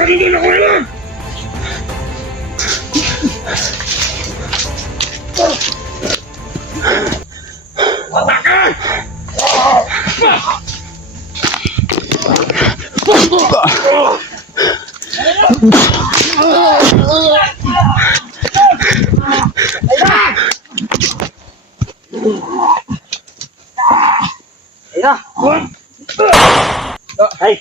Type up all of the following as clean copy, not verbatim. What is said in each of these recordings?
Nandun ako na! Atake! Ay!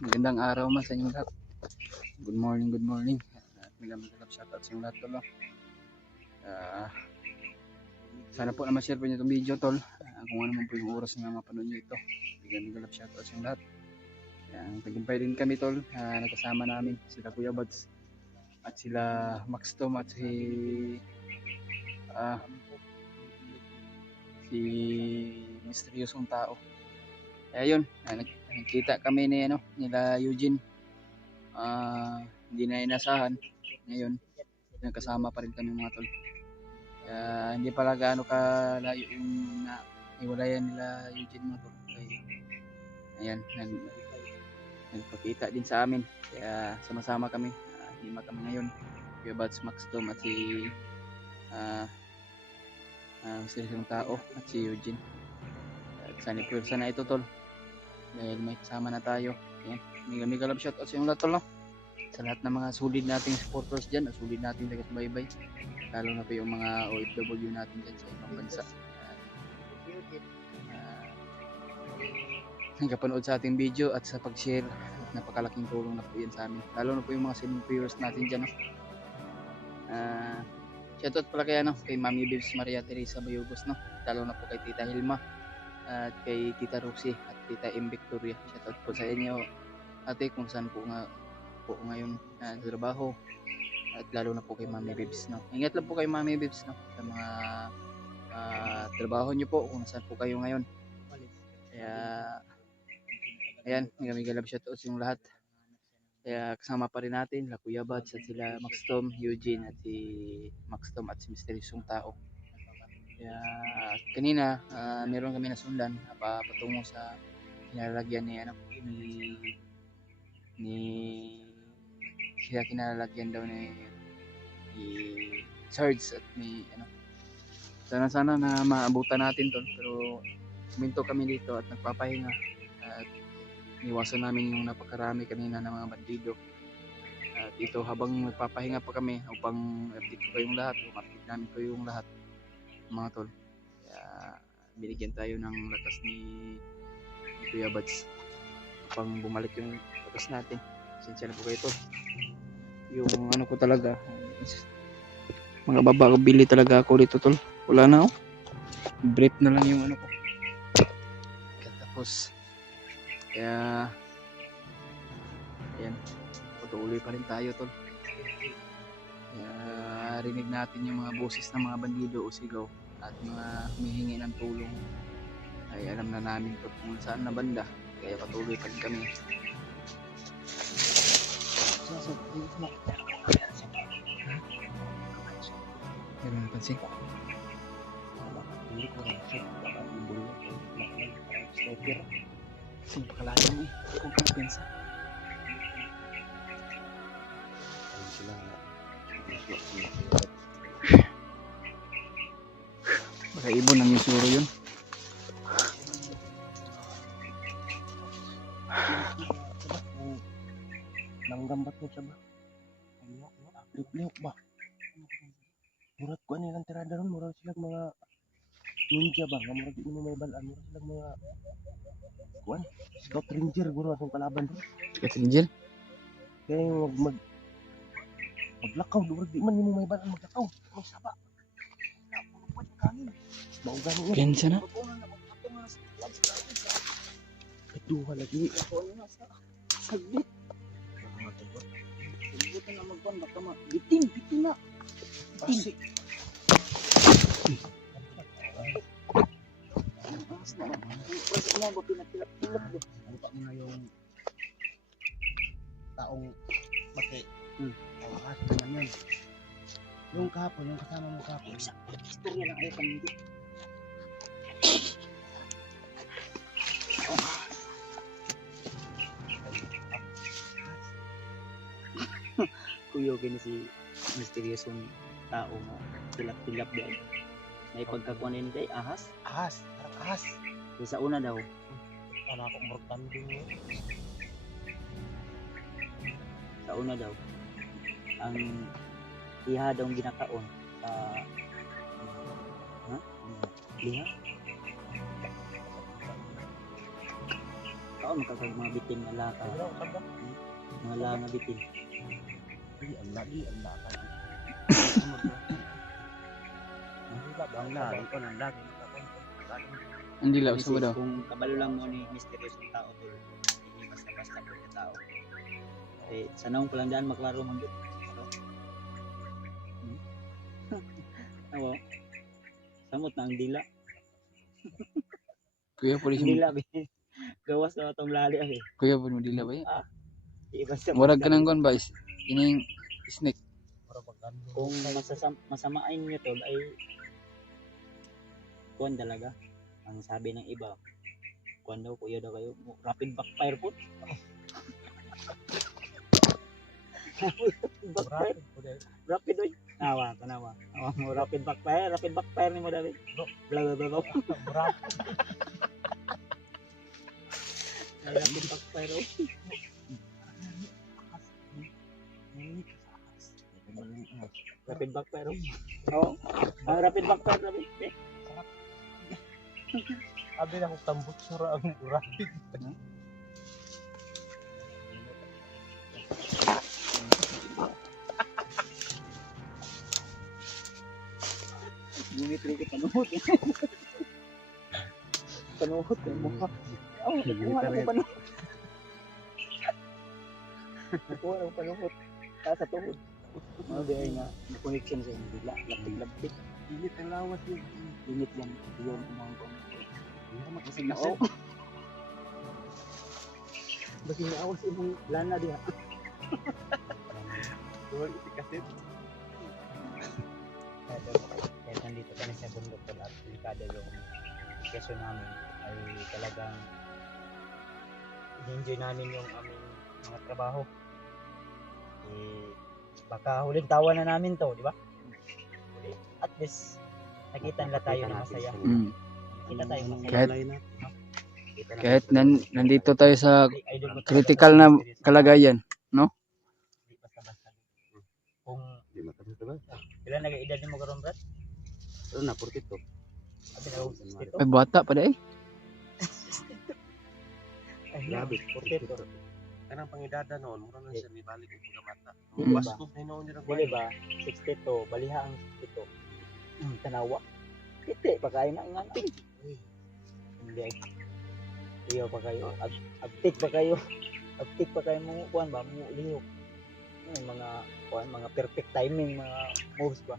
Magandang araw man sa inyong lahat. Good morning, good morning. Magandang shoutout sa inyong lahat tol. Sana po na ma-share po niyo itong video tol. Kung ano man po yung oras na mapanood niyo ito. Magandang shoutout sa inyong lahat. Tagumpay din kami tol. Nakasama namin sila Kuya Buds at sila Max Tom at si misteryosong tao. Ayun, nakita kami ni nila Eugene. Hindi na inasahan. Ngayon, nagkasama pa rin kami mga tol. Hindi pala gaano kalayo yung naiwalayan nila Eugene mga tol. Ayan, nagpakita din sa amin. Kaya sama-sama kami. Lima kami ngayon. Kuya Buds, Max Tom at si misteryosong tao at si Eugene. At sana ito tol. Dahil may kasama na tayo. Ayan. Mega love shoutout sa inyong lahat tol, no? Sa lahat ng mga solid nating supporters dyan, solid nating taga-subaybay, lalo na po yung mga OFW natin dyan sa ibang bansa. Nagkapanood sa ating video at sa pag-share, napakalaking tulong na po yan sa amin, lalo na po yung mga silent viewers natin dyan, no? Shoutout pala kay Mami Bibs Maria Teresa Bayugos, no? Lalo na po kay Tita Hilma at kay Tita Rosie at Tita M. Victoria. Shoutout po sa inyo ate kung saan po ngayon sa trabaho, at lalo na po kay Mami Bibs, no? Ingat lang po kay Mami Bibs, no? Sa mga trabaho nyo po kung saan po kayo ngayon. Kaya ayan, mega love shoutout sa inyong lahat. Kaya kasama pa rin natin la Kuya Buds at sila Max Tom, Eugene at si Max Tom at si misteryosong tao. Kaya kanina meron kami nasundan patungo sa kinalalagyan ni siya kinalalagyan daw ni Sarge at ni sana na maabutan natin to, pero minto kami dito at nagpapahinga at iwasan namin yung napakarami kanina ng mga bandido. At ito habang nagpapahinga pa kami upang update ko kayong lahat, update namin ko yung lahat mga tol. Kaya binigyan tayo ng lakas ni Kuya Buds upang bumalik yung lakas natin. Sinsya na po kayo tol. Yung ko talaga, mga bababili talaga ako dito tol. Wala na brief na lang yung ko. Tapos kaya ayan, patuloy pa rin tayo tol. Kaya rinig natin yung mga boses ng mga bandido o sigaw at mga humihingi ng tulong, ay alam na namin to kung saan na banda. Kaya patuloy pa rin kami. Meron napansin. Hindi ko rin siya. Stopper. Sing pakalayan kung kumpensa. Baka ibon ang isuro yun. Nanggambat mo siya ba? Liok ba? Murad ko nilang tirada ron, murad silang mga ninja ba? Murad di mo may balaan, murad silang mga kuan, Scout Ranger guro atong kalaban ron. Scout Ranger? Kaya yung maglakaw, murad di man mo may balaan maglakaw. May saba. Maugan mo. Pensa na? Ituha lagi. Saglit. Bukan na magban baka biting na. Biting. Mas mo pinapilap do. Ano pa mo na yung taong pati. Ang naman yun. Yung kahapon, yung kasama mo kahapon. Istorya lang ayo kami. kuyo gini si misteryosong tao nga tilap-tilap diyan. May pagkakuan din kay ahas. Ahas, parang ahas. Kaya sa una daw, Ano ako mortan din mo. sa una daw, ang iha daw ang ginakaon sa liha. Kaon makakag mga bitin nga laka, Ano, saan ba? mga laka nga bitin. Ay, ang lagi. Ang lagi. Ang dila sa daw. Kung kabalo lang mo ni misteryosong tao tol, hindi basta-basta po na tao. Eh, sa naong palandaan maklaro man yun. Awo. Samot na ang dila. Kuya po Ang dila be. Gawas na atong lali eh. Kuya po mo dila ba? Basta Murag ka ng kon ba? Ining snake. kung masamain niyo tol ay kuan talaga. Ang sabi ng iba, kuan daw kuya daw kayo, rapid backfire po. Backfire. Rapid oy. Nawa. Mo rapid backfire ni mo David. Bla. Rapid backfire oy. Rapid backfire oy. Oh. Ang rapid backfire David. Abi na kong tambot sura ang rapid. Gunit rin panuhot. Panuhot yung mukha. Oh, nakuha na ko panuhot. Nakuha na ko panuhot. Sa tuhod. Ano di ay nga, connection sa hindi lapit-lapit. Init ang lawas yun. Limit lang. Yun, umang ko. Hindi ka Kasi na, oh. Basi na awas imong lana diha. Tuwag itikasit. Kahit nandito kami sa bundok at delikado yung session namin ay talagang i-enjoy namin yung aming mga trabaho. Eh, baka huling tawa na namin to, di ba? At least nakita nila tayo na masaya. Kita tayo masaya. Kahit nandito tayo sa critical na kalagayan, no? Kung ilan nag-edad mo karon brad? Ano na, 42. Abi na 62. Ay bata pa dai. Ay, Grabe, 42. Kanang pangidada noon, mura na siya may balik yung pagkamata. Dili ba? Baskog na noon nila. Dili ba? 62, baliha ang 62. Tanawa. Kiti pa kayo na nganting. Hindi. Iyo pa kayo. Abtik pa kayo. Abtik pa kayo mo kuan ba mo lihok. Yung mga kuan, mga perfect timing, mga moves ba.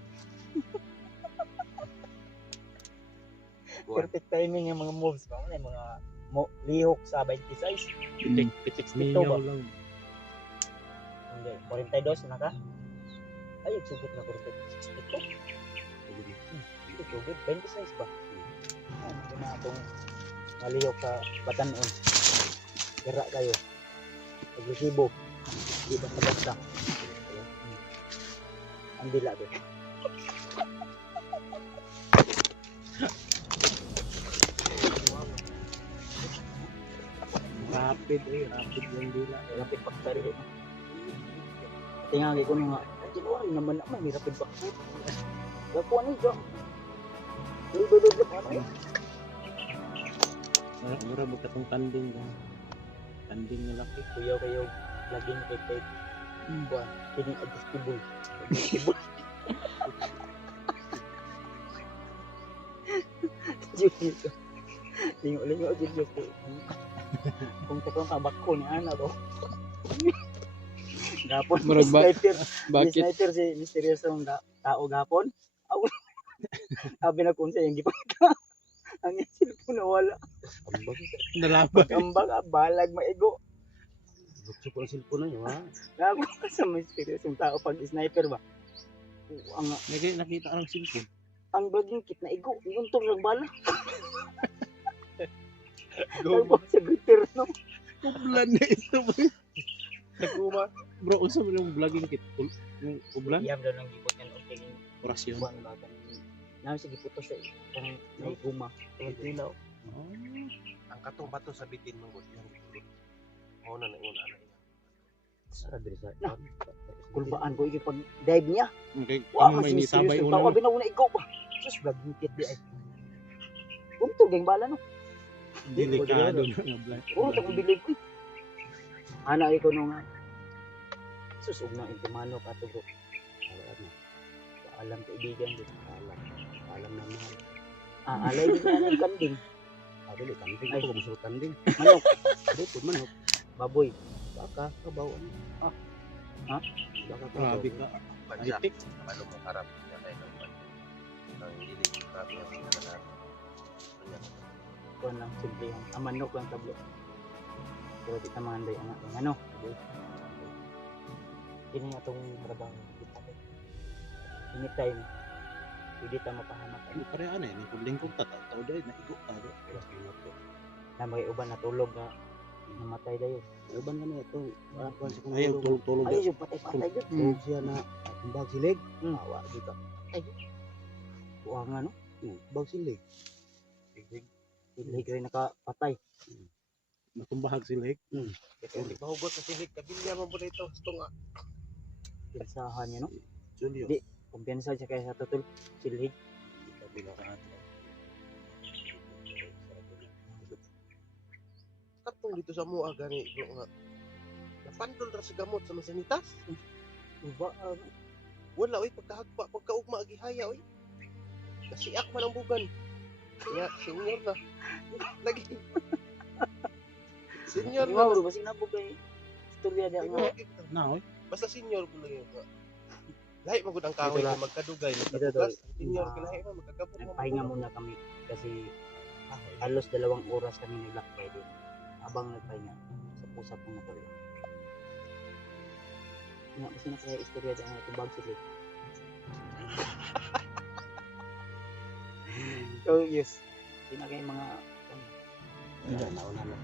Perfect timing yung mga moves ba. Ano yung mga lihok sa 26. Pitik Ito ba? lang. Hindi. 42 na ka? Ay, sugot na 42. Ito, sugot. 26 ba? Ano na itong malihok sa Batanon. Gara kayo. Paglisibo. Di basta-basta. Ang dila doon. Rapid yung dila. Rapid backfire doon. Tingagi ko nga. January naman may rapid backfire. Gapuan ni Jom. Dudududud ano eh. Mura mo katong tanding ba? Tanding na laki. Kuyaw kayo. Laging kay buwan. Kining adjustable. Adjustable. Diyos. Lingo-lingo Diyos. Kung takong kabako ni Ana to. Gapon. Murag ba? Bakit? Bakit? Sniper si misteryosong tao gapon. Aw. Abi na kung sa yung gipaka. Ang cellphone na wala. Nalaban. Kambag balag maigo. Bukso ko ang cellphone na yun ha. Gago ka sa misteryosong tao pag sniper ba. Ang Nakita ang cellphone. ang baging kit na igo, iuntog lang bala. Go. Nagbo sa gutter no. Kublan na ito ba? Naguma Bro, unsa man yung vlogging kit? Yung ublan? Iyam daw nang gibot yan og tingin Orasyon. buwan ba kan. Na sige puto siya kanang may guma. Ilaw. Ang katong bato sa bitin mong yang gitulog. Mao na una na iya. Sa diri sa. Kulbaan ko iki pag dive niya. Okay, Wa kamo may nisabay una. una. Tawa binauna ikaw ba. Sus vlogging kit di ay. Bunto geng bala no. Delikado na nga vlog. Oo, tapos bilib ko. Ana ko nung sus ug na intimano ka to bro. Alam kaibigan din. Alam na mahal. Alay din na ng kanding. Dili kanding ko gusto kanding. Manok, Dito manok. baboy. Baka kabaw ano. Ha? Baka grabe ka. High-tech. Ano mo harap niya kay naman ang dili grabe ang pinananan Kuan lang simple yan. Ang manok lang tablo. Pero di ka mahanday ang ano. Kini atong trabaho kita ko. Anytime pwede ta mapahamak. Ano pare ana ni lingkod ta tao dai na igo ta do. Oras na to. Na may uban natulog nga namatay dayo. Uban na na to. Kuan sa kung ayaw tulog. Ay, yung patay-patay yun. Tulog siya na bag silig. Awa dito. Ay. Buang nga no. Bag silig. Hindi rin nakapatay. Natumbahag silig. hindi mahugot sa silig kabilya mo pud ito gusto nga Pinsahan niya no. Julio. Di. Kumpiyansa siya kaya sa tutul. Silhig. Kabila ka. katong dito sa mua gani bro nga napandol ra sa gamot sa masanitas Uba. wala oy pagkahagpa pagkaugma agihaya oy kasiak man ang bugan kaya senior na lagi senior Di na ba bro, basing nabog kay istorya diya nga. Na oy. basta senior ko lang yun lahi magud ang kahoy Ito na lang. magkadugay Ito magkadugas dol. senior kilahi man magkagabog Nagpahinga muna kami kasi halos 2 oras kami naglakbay din. Habang nagpahinga sa pusat ng motor. Nga kasi na kaya istorya diya nga tubag sila. So yes. Pinagay mga Naunhan na.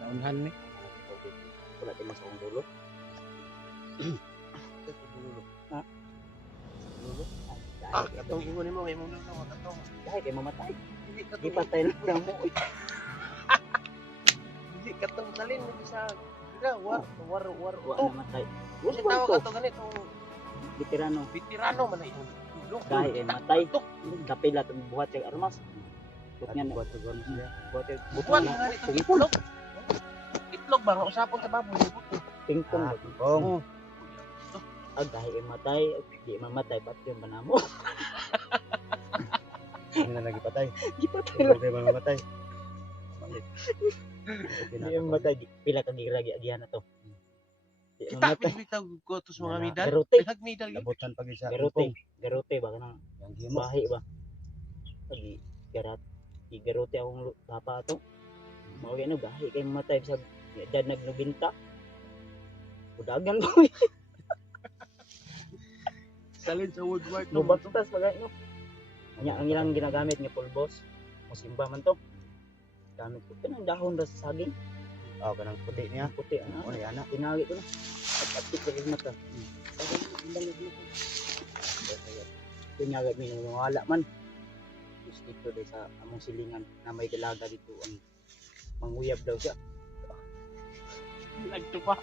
Naunhan ni. wala tayo sa dulo. katong ingon mo ngay mo lang na katong Dahil kay mamatay. hindi Di katong patay lang mo. hindi katong salin mo sa gila war Wa to namatay. kasi tawag ato ganito Veterano. veterano man ay Dahil kay matay. Kapila tong buhat kay armas. Buhat nga buhat kay armas niya. Buhat kay buwan nga nito itlog itlog ba nga usapon sa baboy buto pingpong. Oh. Dahil kay matay, di mamatay pati yung banamo. Ano na nagipatay? Gipatay lang. Hindi ba mamatay? Di mamatay, pila ka giragi-agihan na to. Di kita mamatay. bitaw ko to sa mga medal Garote. bilag medal yun Nabutan pag isa. Garote ba kanang Yang gimo. bahi ba? Pagi garote akong papa to. Mao gyud bahi kay mamatay sa dad nagnubinta. Udagan ko. salin sa woodwork Nubatas bagay no. Anya ang ilang ginagamit nga pulbos. Musimba man to. Gamit ko kanang dahon ra sa saging. Oh, kanang puti niya. Puti ana. Oh, yan na. Tinagi ko na. At sa mata. Tinagay mi nang wala man. Dito din sa among silingan na may dalaga dito ang manguyab daw siya. nagtupa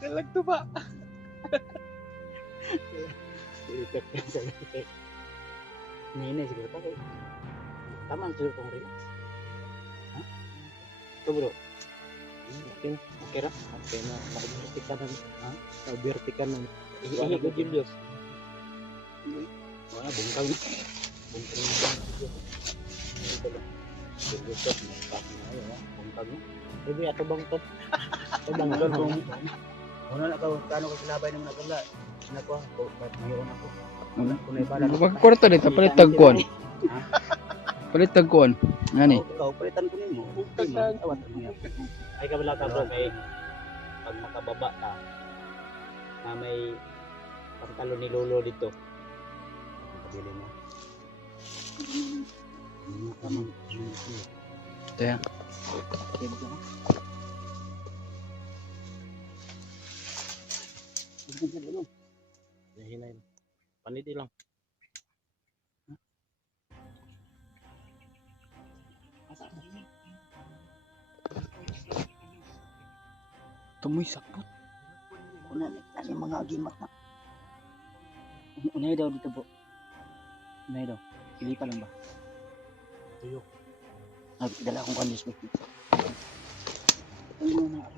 nagtupa Ipet ka sa ipet. Nina siguro pa kay. Tama ang siguro kong rin. Ha? Ito bro. Okay. Okay ra? Okay na. Vertical na. Ha? Vertical na. Ihi ko Julius. Wala bungkang na. Bungkang na. Ito lang. Julius to. Bungkang na. Sabi ato bang to? Ito bang to kung una na ka kano ka kilabay naman ako la. Nako ako mayroon ako. Kunay bala. Magkwarto dito, palit tagkuan. Palit tagkuan. Ngani? Ikaw palitan ko nimo. Awan mo yan. Ay kabala ka bro kay pag makababa ka na may pantalo ni Lolo dito. Kabili mo. Ito yan. Hinay. Paniti lang. Tumoy sapot. Una na mga agimat na. Unay daw dito po. Unay daw. Pili pa lang ba? Tuyo. Dala akong kandis po. Ay mo na.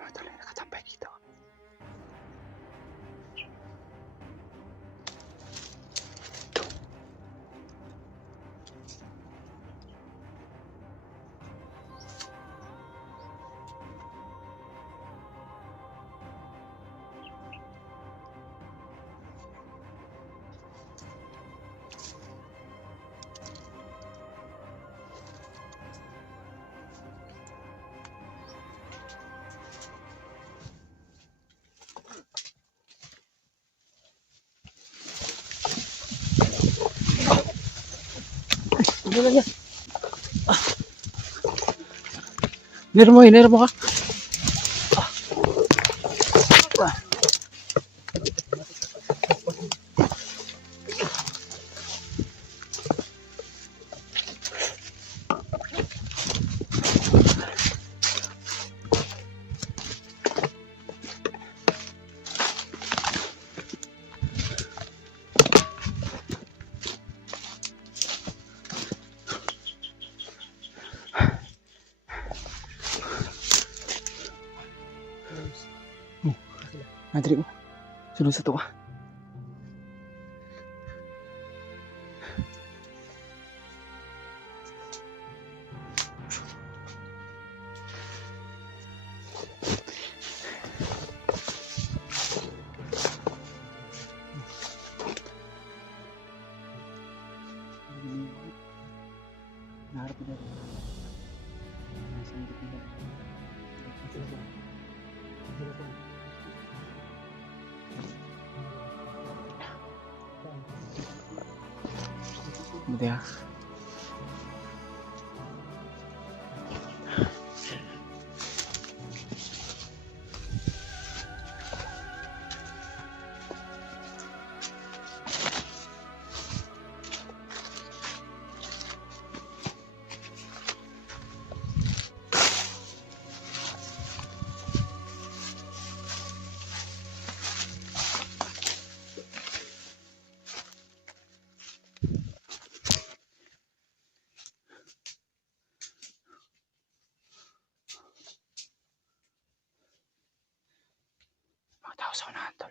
Mga tol, nakatambay dito. Hinir mo ka. Nadri mo. Sunod sa tuwa. Naharap ko dito. Nasaan dito na? Buti ah. Mga tao sa unahan, tol.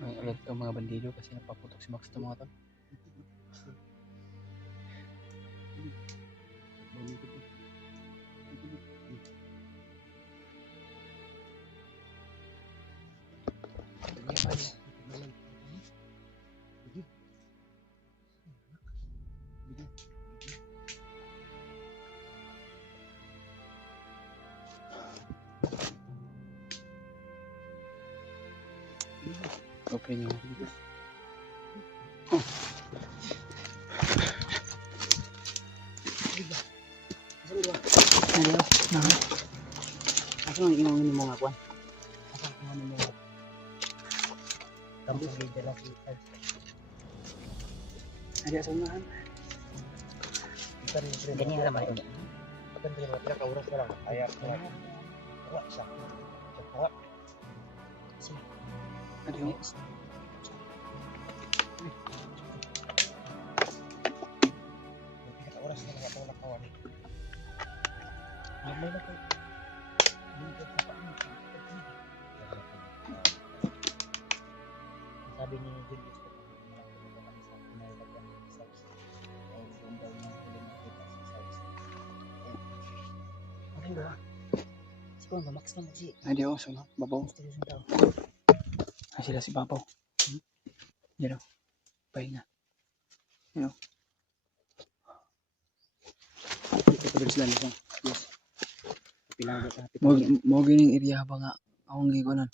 May alert ang mga bandido kasi napaputok si Max ito, mga tol. Open nyo. Asa ang ingon mo nga kwan? Asa ang ingon mo nga? Kamu sa dala si Sarge. Ada sa unahan. Gani nga naman ito. Akan terima kauras na lang. Kaya wala siya. Wala. Ada yung Oras na lang ako nakawan. May na kayo. Sabi ni Julius ko kami sa pinalagyan ni Sarge. Ay doon daw niya huli nakita si Sarge. Ano ba? Siguro ba max na mo si Ada yung sunod. Babaw. Mr. Yung tao. Ay sila si Babaw. Yan o. Pahinga. Yan o. Pagkabilis lang ito. Yes. Pinagot na Mo gining area ba nga akong gigunan.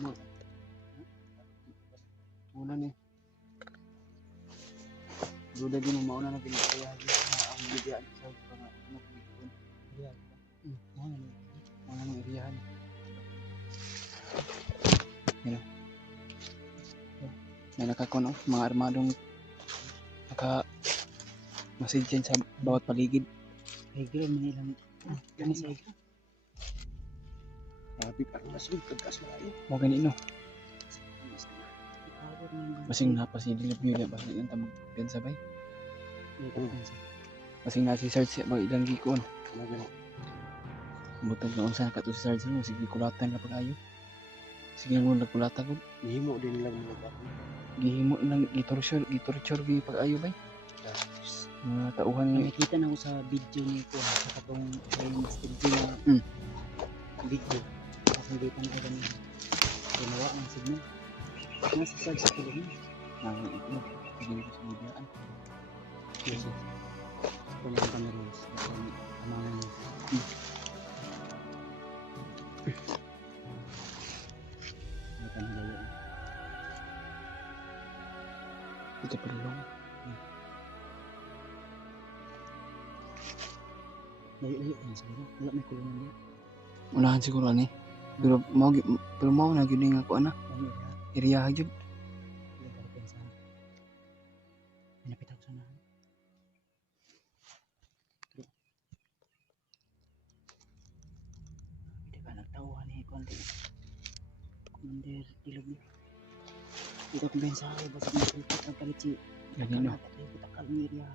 una. Una ni. Duda din mo mauna na pinakaya ang bigyan sa mga ano kung Una ng iriyahan. Yan. May nakakuno mga armadong masidyan sa bawat paligid. Ay girl manilang. Kani sa ikaw. Sabi pa rin masunod pagkas malayo. Mo ganino. Basing napasilip yun basing yung tamang sabay. Basing na si Sarge ba ilang gikon. Butog na unsa ka to si Sarge mo sige kulatan na pag-ayo. Sige mo nagkulata ko. Himo din lang mga bako. Gihimo nang gitorture gi pag-ayo bay. Mga tauhan nga Nakikita na ako sa video ni ko sa katong studio na video. Kasi hindi pa na ganun. Ginawa ang signal. Nasa Sarge sa tulong niya. nang ito. Sige ko sa bidaan. Yes. Kung ang kameros, kung amangan niya. May pangalayo. Ito palong. Layo-layo na siguro. Wala may kulungan niya. Unahan siguro ani. Pero mau na gyud nga ko ana. Ano yun? Iriya gyud. Hindi ka pensahan. Minapit ako sa nahan. Hindi ka nagtawa ni Konti. Commander Ilog niya. Hindi ko pensahan. Basta makikita ang palit Ganino. Takal ng area.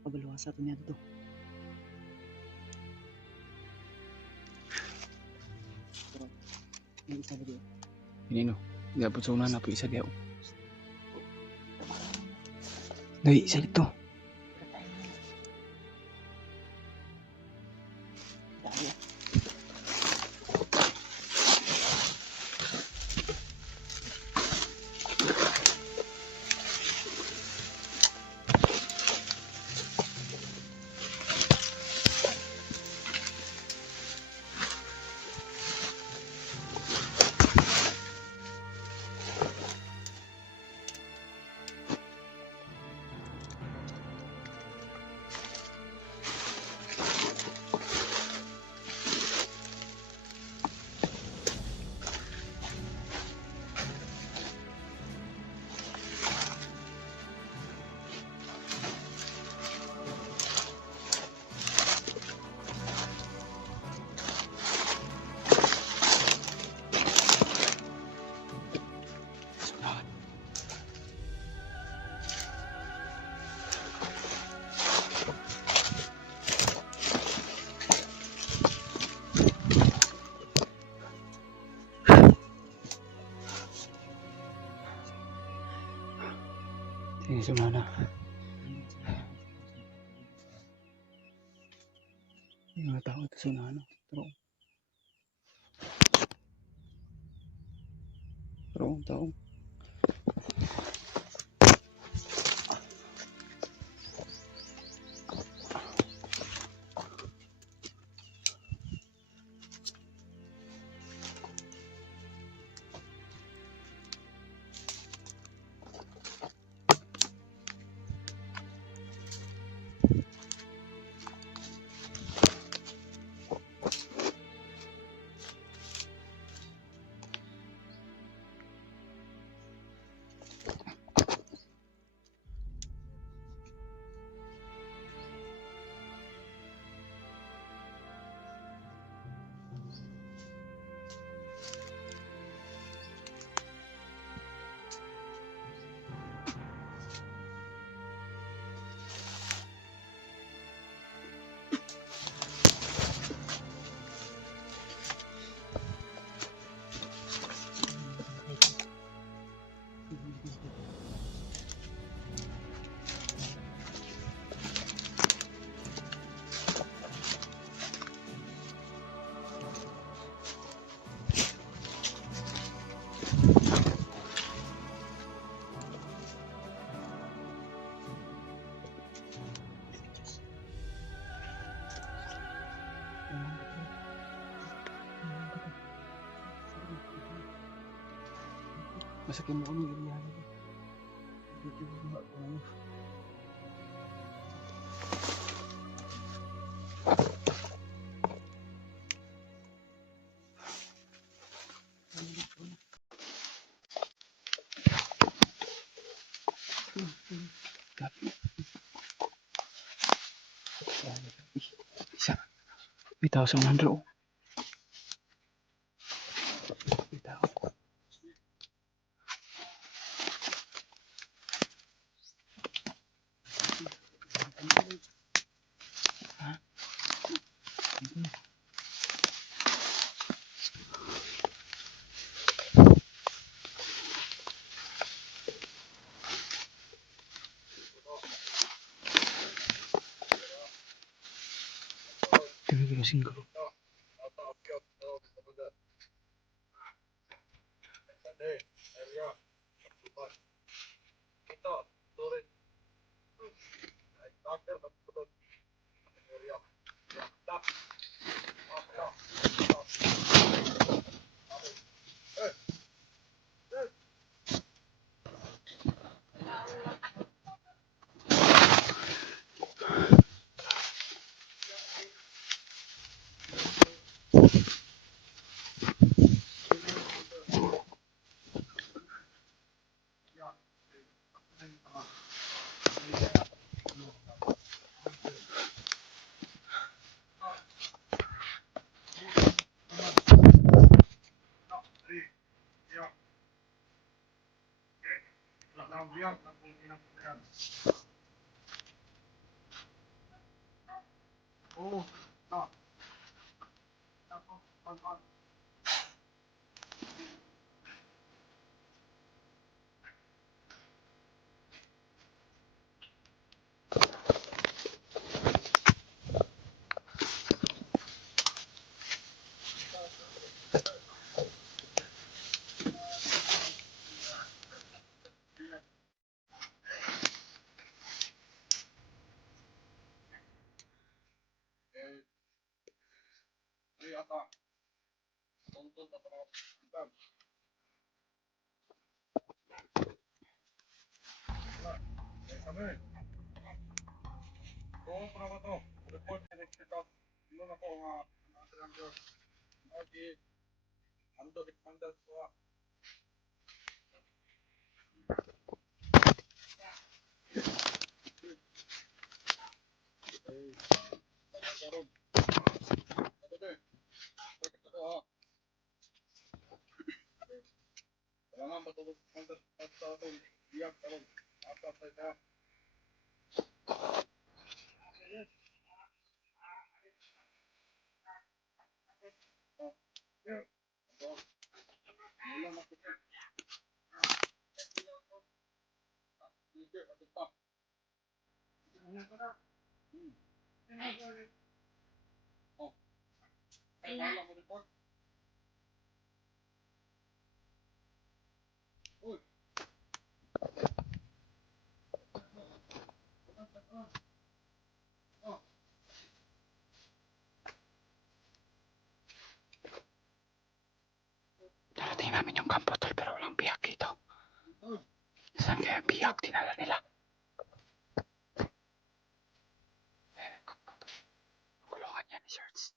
Kabaluasa ito niya ito. Pero, may isa ba diyo? Ganino. Gapon sa unahan na po isa diyaw. Dai, isa dito. Dahil. Sige, sumana. Yung mga tao ito sunano. Pero ang tao. Masakin mo kami, ganyan. Dito ba ako ano? Isa. Bitaw sa mandro. Bitaw. Kira-kira singko. Darating namin yung kampo tol, pero walang biyak dito. Saan kaya biyak dinala nila? Kulungan yan ni Search.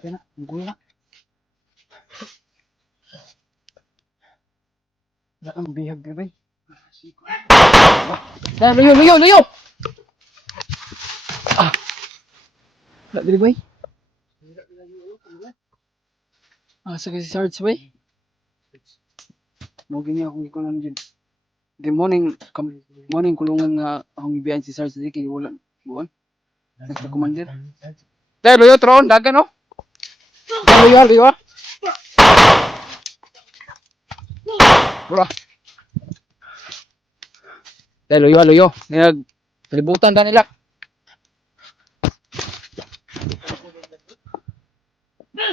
Okay na. Ang gulo na. Wala ang bihag na bay. Luyo, luyo, luyo! Wala dili bay. Sa kasi Sarge bay. Moging niya akong ikaw lang dyan. The morning kulungan nga akong ibiyahin si Sarge dito kay wala buwan. Sa commander. Dahil luyo tron, dagan no? Luyo, luyo. Bro. Dahil luyo, luyo. Kalibutan ta nila.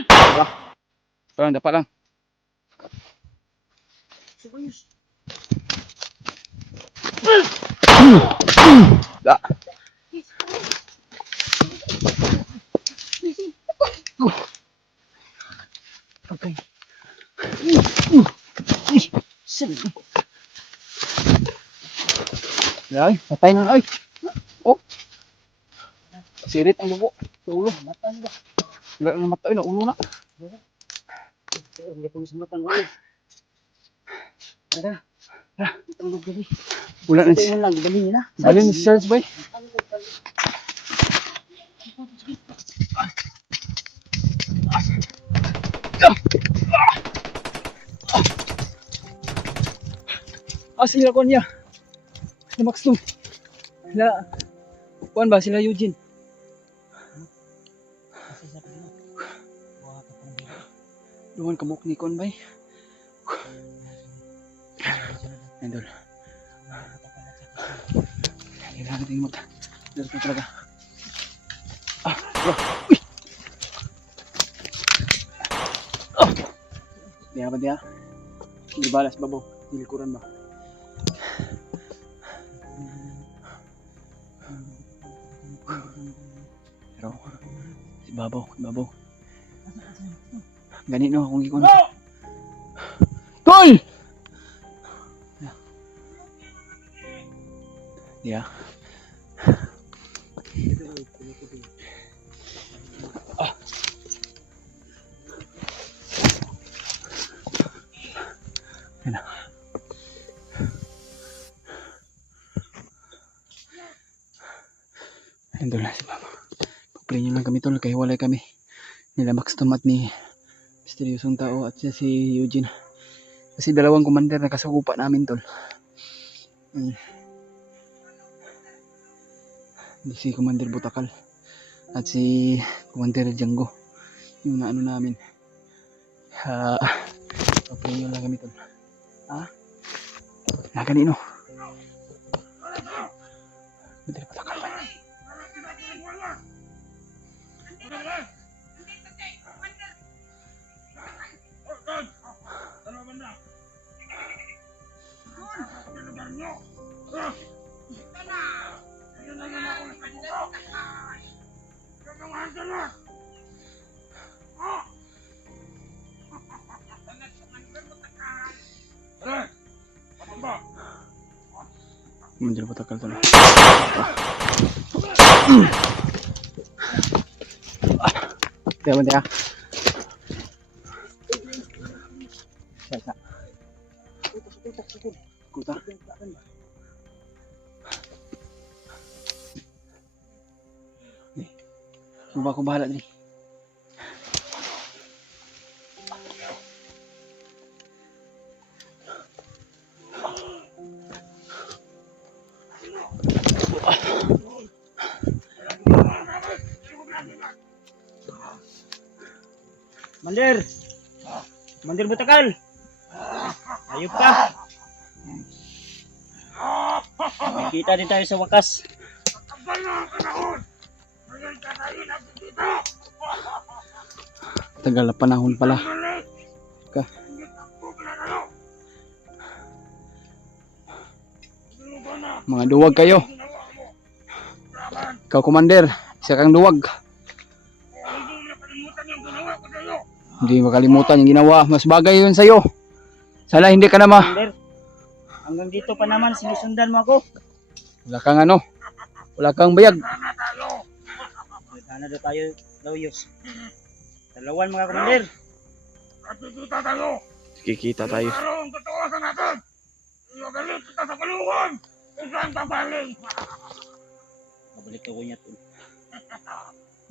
Bro. Parang dapat lang. Da. Okay. Ay, patay na ay. Oh. Sirit ang bubo. Sa ulo. Matay ba? Wala na matay na ulo na. Hindi ko gusto matang ulo. Tara. Tulog gabi. Wala na Ito lang, dali nila. Bali ni Sarge bay. Sila ko niya. Sila Max Lum. Sila. Kuan ba? Sila Eugene. Luwan kamuk ni Kon bay. Endol. Kailangan natin mag. Dito ko talaga. Bro. Uy! Diya ba diya? Hindi balas babaw. Hindi likuran ba? Pero, babaw. Ganit no akong ikon. Tol! Yeah. Yan. Nandun na si Mama. Pag-play nyo lang kami tol, kaya walay kami. Nila Max Tom at ni misteryosong tao at siya si Eugene. Kasi dalawang commander na kasagupa namin tol. Si Commander Butakal at si Commander Django. Yung naano namin. Papahinyo lang kami tol. Na kanino? Commander Butakal ba? Commander Butakal tol. Kaya ba niya? Kuta. Sumpah ako bahala nih. Mandir! Mandir Butakal! Ayup ka! Nakita din tayo sa wakas. Tagal na panahon pala. Mga duwag kayo. Ikaw Commander, isa kang duwag. Hindi makalimutan yung ginawa. Mas bagay yun sa'yo. Sana hindi ka na Mandir, hanggang dito pa naman sinusundan mo ako. Wala kang ano. Wala kang bayag. Sana daw tayo, Loyos. Dalawan mga Commander. Kikita tayo. Mabalik ako niya to.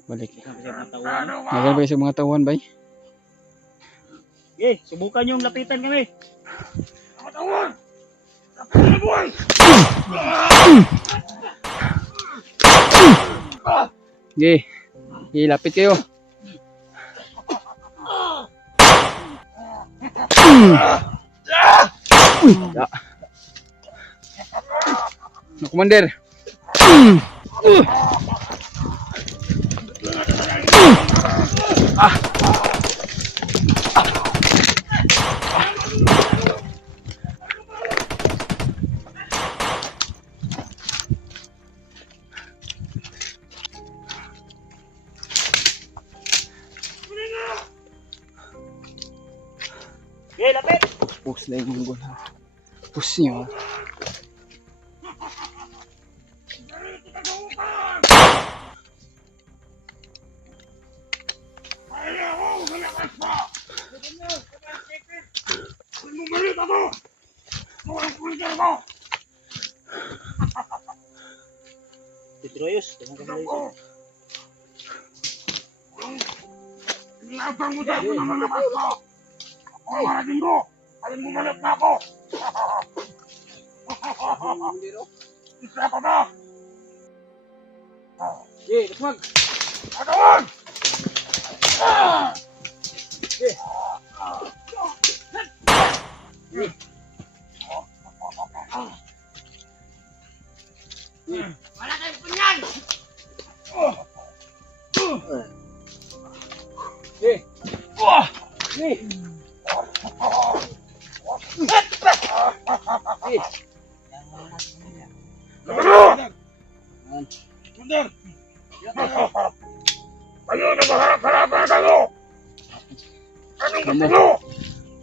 Balik. Kasi mga tauhan. Nagal ba sa mga tauhan bay? Okay, subukan yung lapitan kami. Okay. Ilapit kayo. Ya. No, Commander. Okay, lapit. Push na yung gula. Push nyo. Tito Loyos, tama ka Loyos. Okay, let's mag.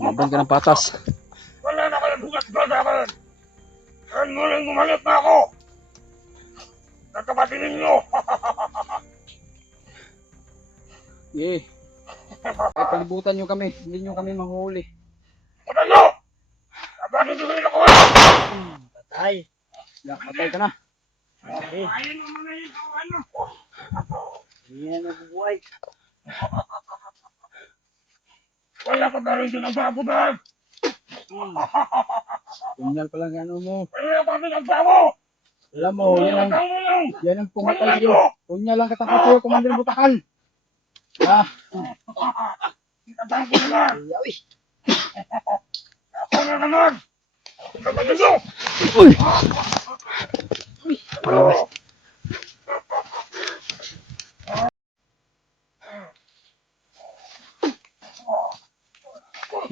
Mabang ka ng patas. Wala na kayong bukas ba sa akin? Kaya nguling gumalit na ako. Nagkapatid ninyo. Okay. Ay, palibutan nyo kami. Hindi nyo kami mahuli. Patay nyo! Kapatid nyo rin ako. Patay. Ya, patay ka na. Okay. Ayun mo na yung kawan mo. Hindi na nabubuhay. Wala ka na rin sinasabutan. Kunyal pa lang ano mo. Ano ba pinagbago? Alam mo, yan ang pumatay sa'yo. Kunyal lang katapat sa'yo, Commander Butakal. Ah, Pinagbago ko na. Ako na naman. Kapatid ko.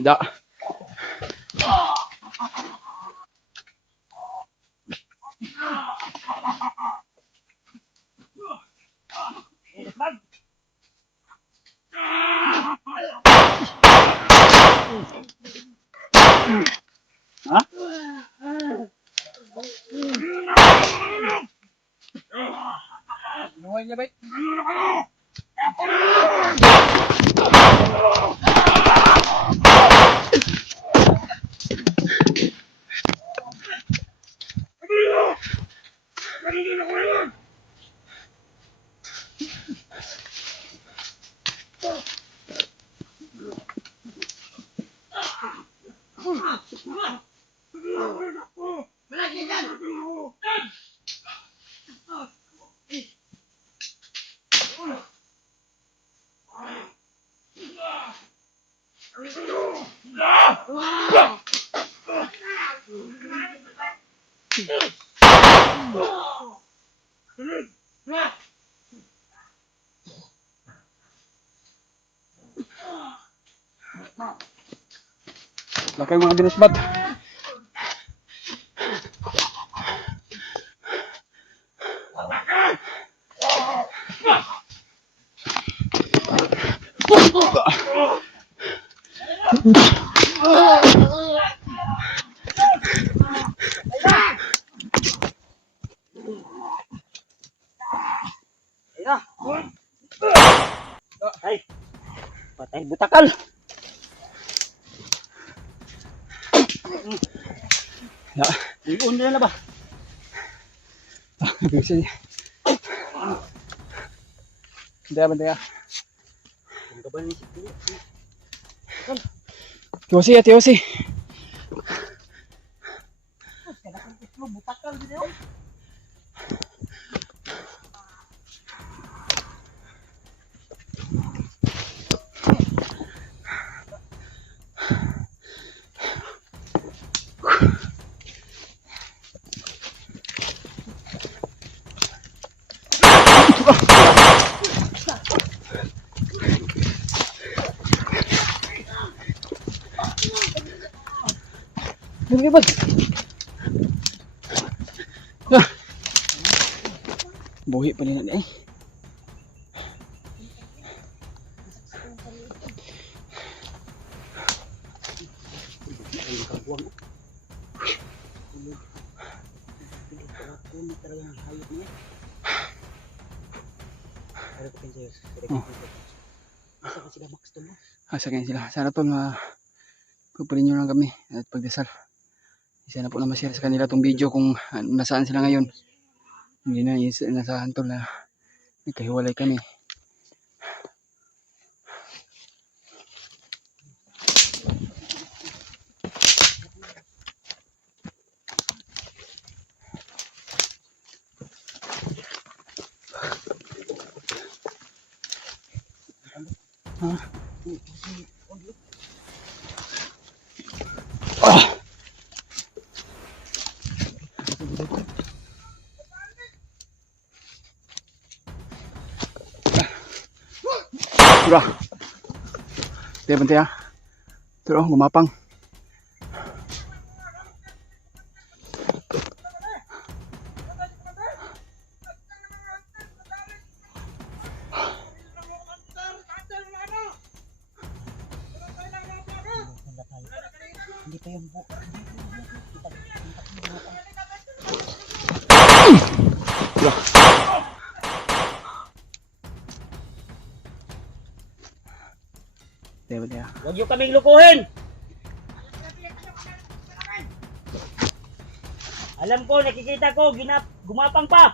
da. Ha? Nuhay niya ba? Lakay mga binusbat. Ay, patay butakal. Ya, Iun na ba? bisa niya. Bantaya. Ang gabal ni Siti. Tiyosi ya, tiyosi. Butakal video. Bal. Ah. Buhi pa nila eh. Asa kayo sila. Sana tol pagpalin nyo lang kami at pagdasal. Isa na po na ma-share sa kanila tong video kung nasaan sila ngayon. Hindi na nasaan tol na nagkahiwalay kami. Surah. Bantay ha. Pero gumapang. Hindi pa yung buo. Bantay ha. Huwag yung kaming lukuhin. Alam ko, nakikita ko, gumapang pa.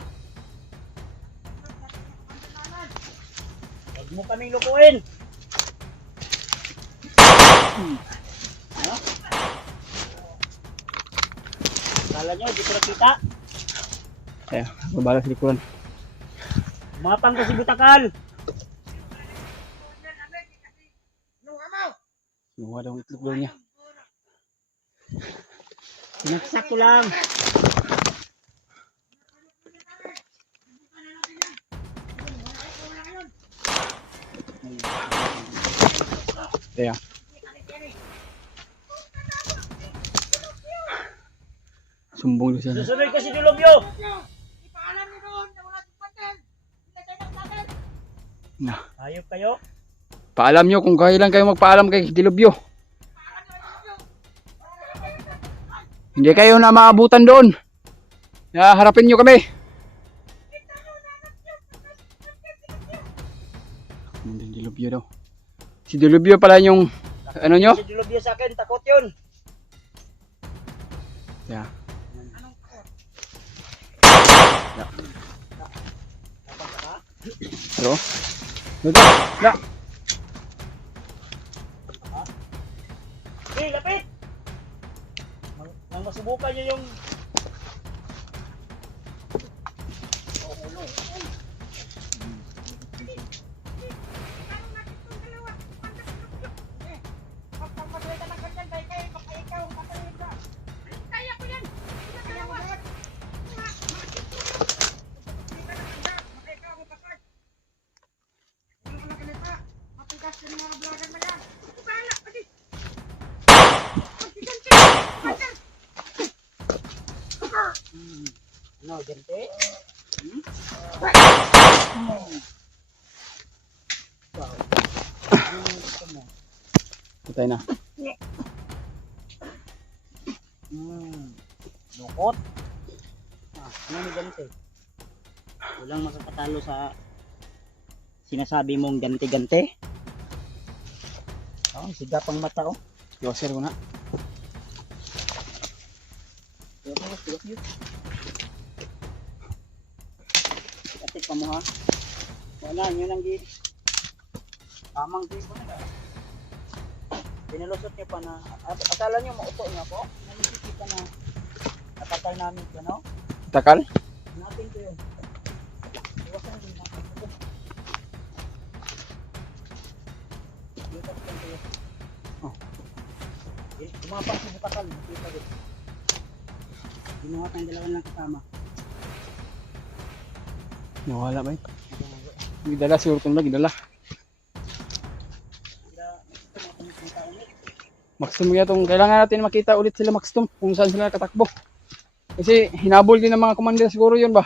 Huwag mo kaming lukuhin. Kala nyo, di ko nakita. Ayan, babala sa likuran. Umapang ko si Butakal. Nuha daw ang itlog daw niya. Sinaksak ko lang. Ayan. Sumbong doon siya. Susunod ko si Dilobyo. Na. Ayop kayo. Paalam nyo kung kailan kayo magpaalam kay Dilubyo. Hindi kayo na maabutan doon. Harapin nyo kami. Hindi Dilubyo daw. Si Dilubyo pala yung ano nyo? Si Dilobyo sa akin, takot yun. Yeah. Hello? Dito. Na. Hey, lapit! Nang masubukan nyo yung... No, gente. Patay na. Lukot. Ano ni Gante? Walang makakatalo sa sinasabi mong gante-gante. Oh, siga pang mata oh. Yoser ko na. Katik pa mo ha. Wala, yun ang gid. Tamang gid mo na. Pinalusot niyo pa na, akala niyo mauto niya po? Naisip na napatay namin ito, no? Takal? Natin ko yun. Iwasan din natin ito. Dito ko yun. Oh. Kumapang si Butakal, nakita din. Ginawa tayong dalawa lang kasama. Nawala ba ito? Gidala siguro kung gidala. Maxtum nga itong, kailangan natin makita ulit sila Maxtum kung saan sila nakatakbo. Kasi hinabol din ng mga commander siguro yun ba?